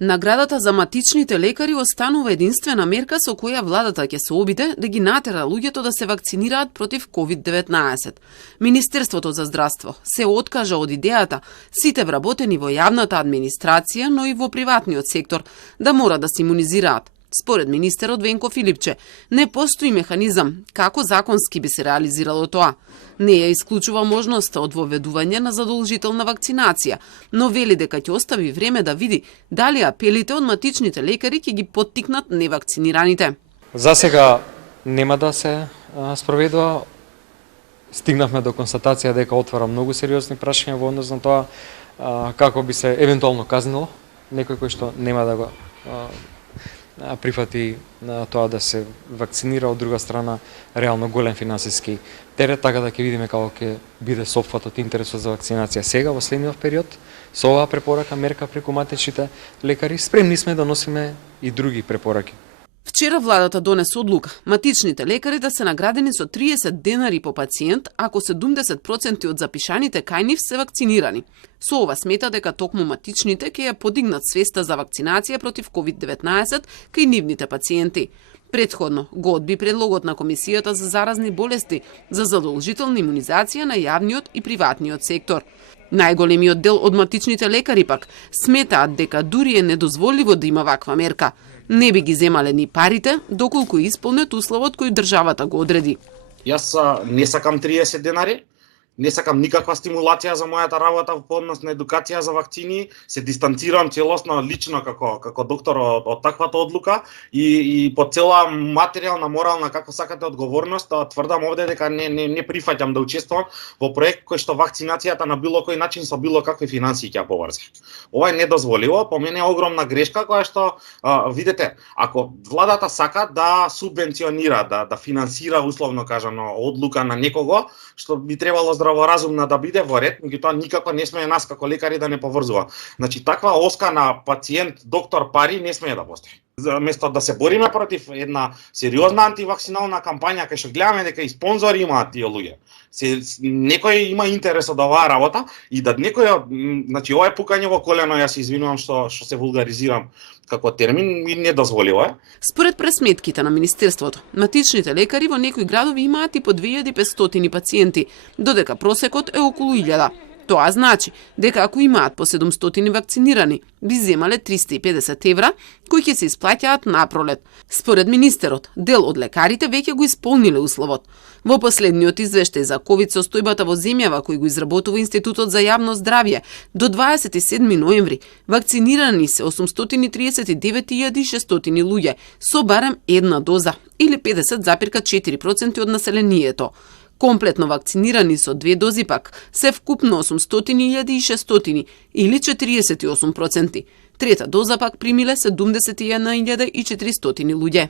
Наградата за матичните лекари останува единствена мерка со која владата ќе се обиде да ги натера луѓето да се вакцинираат против COVID-19. Министерството за здравство се откажа од идејата сите вработени во јавната администрација, но и во приватниот сектор, да мора да се имунизираат. Според министерот Венко Филипче, не постои механизам како законски би се реализирало тоа. Не ја исклучува можноста од воведување на задолжителна вакцинација, но вели дека ќе остави време да види дали апелите од матичните лекари ќе ги поттикнат невакцинираните. За сега нема да се спроведува. Стигнавме до констатација дека отвара многу сериозни прашања во однос на тоа како би се евентуално казнило некој кој што нема да го прифати тоа да се вакцинира, од друга страна реално голем финансиски терет, така да ќе видиме како ќе биде сопфатот интересот за вакцинација сега во следниот период. Со оваа препорака мерка преку матичните лекари спремни сме да носиме и други препораки. Вчера владата донесе одлука матичните лекари да се наградени со 30 денари по пациент ако 70% од запишаните кај нив се вакцинирани. Со ова смета дека токму матичните ќе ја подигнат свеста за вакцинација против COVID-19 кај нивните пациенти. Претходно го одби предлогот на Комисијата за заразни болести за задолжителна имунизација на јавниот и приватниот сектор. Најголемиот дел од матичните лекари пак сметаат дека дури е недозволиво да има ваква мерка. Не би ги земале ни парите, доколку исполнет условот кој државата го одреди. Јас не сакам 30 денари, не сакам никаква стимулација за мојата работа во однос на едукација за вакцини, се дистанцирам целосно лично како доктор од таквата одлука и по цела материјална, морална, како сакате одговорност, тврдам овде дека не прифаќам да учествувам во проект кој што вакцинацијата на било кој начин со било какви финансии ќе поврзе. Ова е недозволиво, по мене е огромна грешка која што видете, ако владата сака да субвенционира, да финансира условно кажано одлука на некого што би требало здраворазумна да биде во ред, меѓутоа никако не смее нас како лекари да не поврзува. Значи таква оска на пациент, доктор, пари не смее да постои. Место да се бориме против една сериозна антивакцинална кампања кај што гледаме дека и спонзори имаат тие луѓе. Некој има интерес од оваа работа и да некој, значи ова е пукање во колено, јас се извинувам што се вулгаризирам како термин, и недозволиво е. Според пресметките на Министерството, матичните лекари во некои градови имаат и по 2500 пациенти, додека просекот е околу 1000. Тоа значи дека ако имаат по 700 вакцинирани, би земале 350 евра, кои ќе се исплаќаат напролет. Според министерот, дел од лекарите веќе го исполниле условот. Во последниот извештај за ковид состојбата во земјава кој го изработува Институтот за јавно здравје, до 27 ноември вакцинирани се 839.600 луѓе со барем една доза или 50,4% од населението. Комплетно вакцинирани со 2 дози пак се вкупно 800.600 или 48%. Трета доза пак примиле 71.400 луѓе.